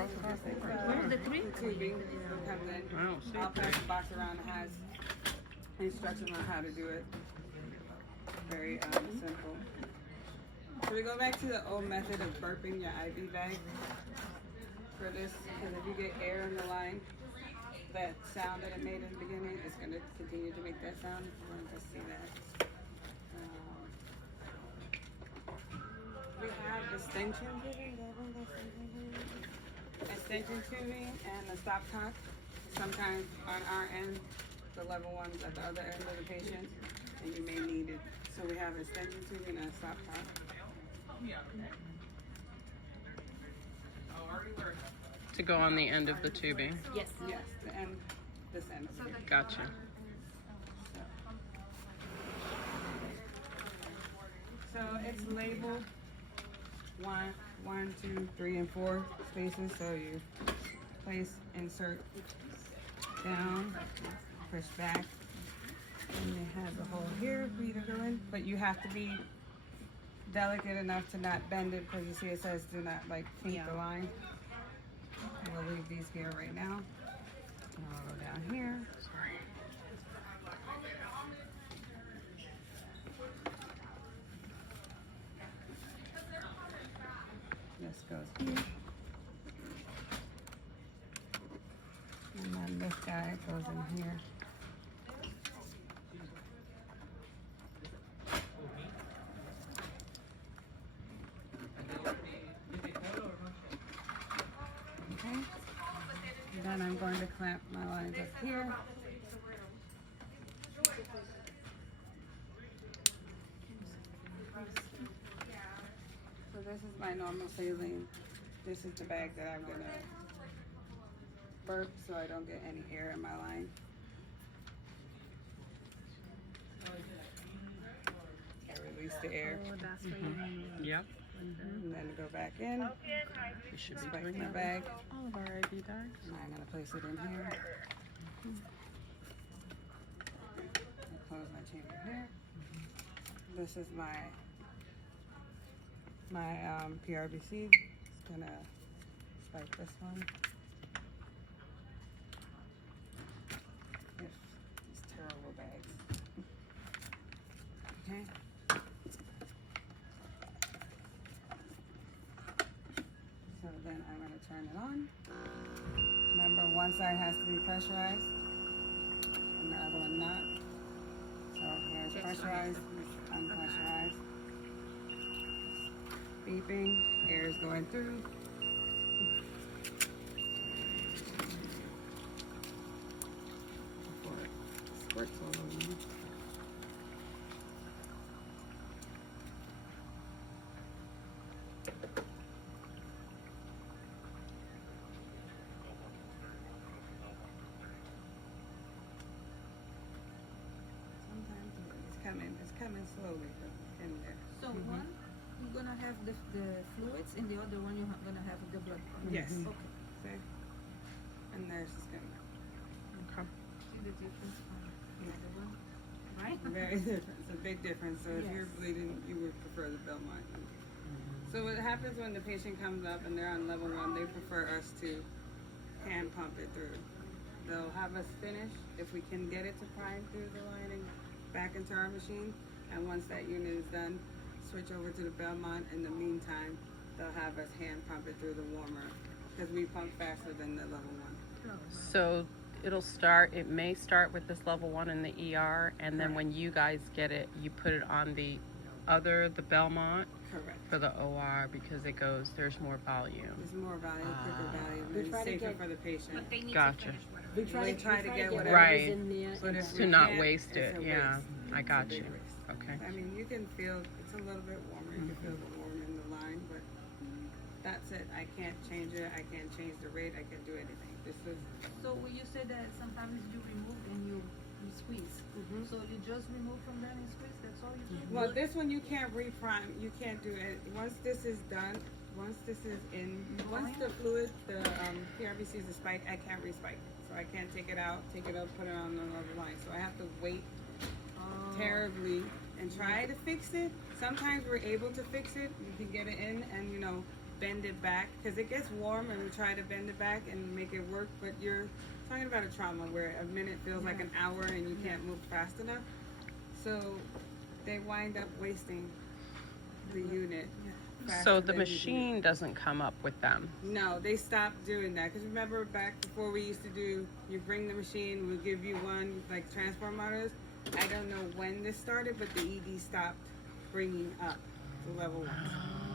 Where's the three? The tubing comes in. I'll pass the box around. It has instructions on how to do it. Very simple. So we go back to the old method of burping your IV bag for this, because if you get air in the line, that sound that it made in the beginning is going to continue to make that sound. If you want to see that. We have extension tubing and the stopcock. Sometimes on our end, the level one's at the other end of the patient, and you may need it. So we have extension tubing and a stopcock. To go on the end of the tubing. Yes. Yes, the end, this end. Gotcha. So it's labeled 1, 2, 3, and 4 spaces. So you place, insert down, push back, and it has a hole here for you to go in. But you have to be delicate enough to not bend it, because you see it says do not kink the line. And we'll leave these here right now. And I'll go down here. Sorry. This goes here. And then this guy goes in here. Okay. And then I'm going to clamp my lines up here. So this is my normal saline. This is the bag that I'm gonna burp so I don't get any air in my line. I release the air. Oh, that's what you mean. Yep. And then go back in. You should be Back doing in my that. bag. All of our IV bags. And I'm gonna place it in here. Close my chamber here. This is my PRBC. It's gonna spike this one. These terrible bags. Okay. So then I'm gonna turn it on. Remember, one side has to be pressurized and the other one not. So here's pressurized, unpressurized. Beeping, air is going through. Before it squirts all over me. Sometimes it's coming slowly, but in there. So one, you're gonna have the fluids, and the other one you're gonna have the blood. Yes. Okay. See? And there's just gonna Okay. See the difference from the other one, right? very different. It's a big difference. So if Yes. you're bleeding, you would prefer the Belmont. So what happens when the patient comes up and they're on level 1, they prefer us to hand pump it through. They'll have us finish if we can get it to prime through the lining back into our machine. And once that unit is done, switch over to the Belmont. In the meantime, they'll have us hand pump it through the warmer, because we pump faster than the level 1. So it may start with this level 1 in the ER, and then when you guys get it, you put it on the Belmont Correct. for the OR, because there's more volume. There's more volume, quicker volume, We and try to safer get- for the patient. But they need Gotcha. to finish whatever. We try to get whatever's Right. in there. But if To we not can't, waste it's it, a yeah. waste. I It's got a big you. waste. Okay. I mean, you can feel it's a little bit warmer. You can feel the warm in the line, but that's it. I can't change it. I can't change the rate. I can't do anything. This is So when you say that sometimes you remove and you squeeze. So you just remove from there and squeeze, that's all you do? well. This one you can't reprime. You can't do it. Once this is done, once this is in, once the fluid, the PRBC is a spike, I can't respike it. So I can't take it out, take it up, put it on another line. So I have to wait terribly and try to fix it. Sometimes we're able to fix it. You can get it in and bend it back because it gets warm and we try to bend it back and make it work, but you're talking about a trauma where a minute feels like an hour and you can't move fast enough. So they wind up wasting the unit. faster So the than you do. machine doesn't come up with them. No, they stopped doing that. Because remember back before we used to do, you bring the machine, we'll give you one, like transport motors. I don't know when this started, but the ED stopped bringing up the level ones.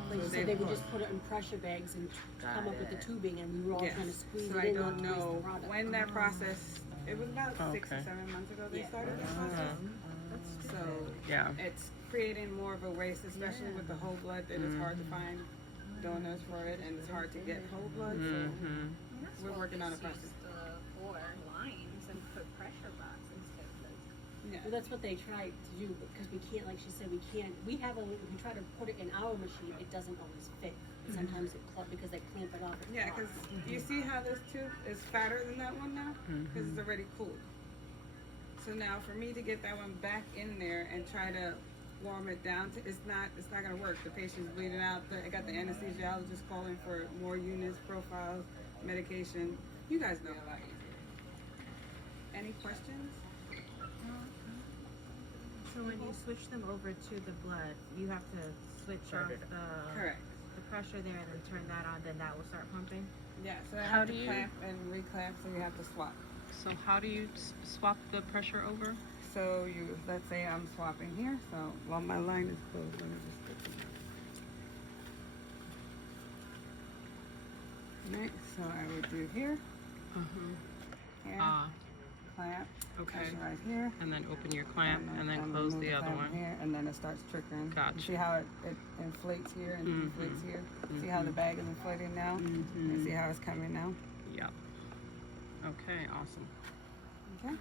Like you So said, they would put- just put it in pressure bags and come up with the tubing, and we were all Yes. trying to squeeze So it I in. don't not to waste the know product. when that process, it was about 6 or Okay. 7 months ago they Yeah. started this process. So Yeah. it's creating more of a waste, especially with the whole blood, that it's hard to find donors for it and it's hard to get whole blood. So Mm-hmm. we're working on a process. Four lines and put pressure box instead of Yeah. Well, that's what they tried to do, because we can't, like she said, we can't, we have we try to put it in our machine, it doesn't always fit. Sometimes it because they clamp it off. it Yeah, because clogs. you see how this tube is fatter than that one now? Because it's already cooled. So now for me to get that one back in there and try to warm it down, it's not going to work. The patient's bleeding out. I got the anesthesiologist calling for more units, profiles, medication. You guys know a lot easier. Any questions? So when you switch them over to the blood, you have to switch off Correct. the pressure there and then turn that on, then that will start pumping? Yeah, so I How have do to you- clamp and reclamp, so you have to swap. So how do you swap the pressure over? So let's say I'm swapping here. So while my line is closed, let me just get this. Right, so I would do here, here, Ah, clamp, okay. pressurize here. And then open your clamp and then I'm close gonna the move other clamp one. here, and then it starts trickling. Gotcha. You see how it inflates here and inflates here? See how the bag is inflating now? And see how it's coming now? Yep. Okay, awesome. Okay.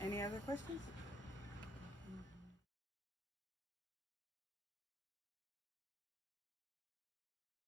Any other questions?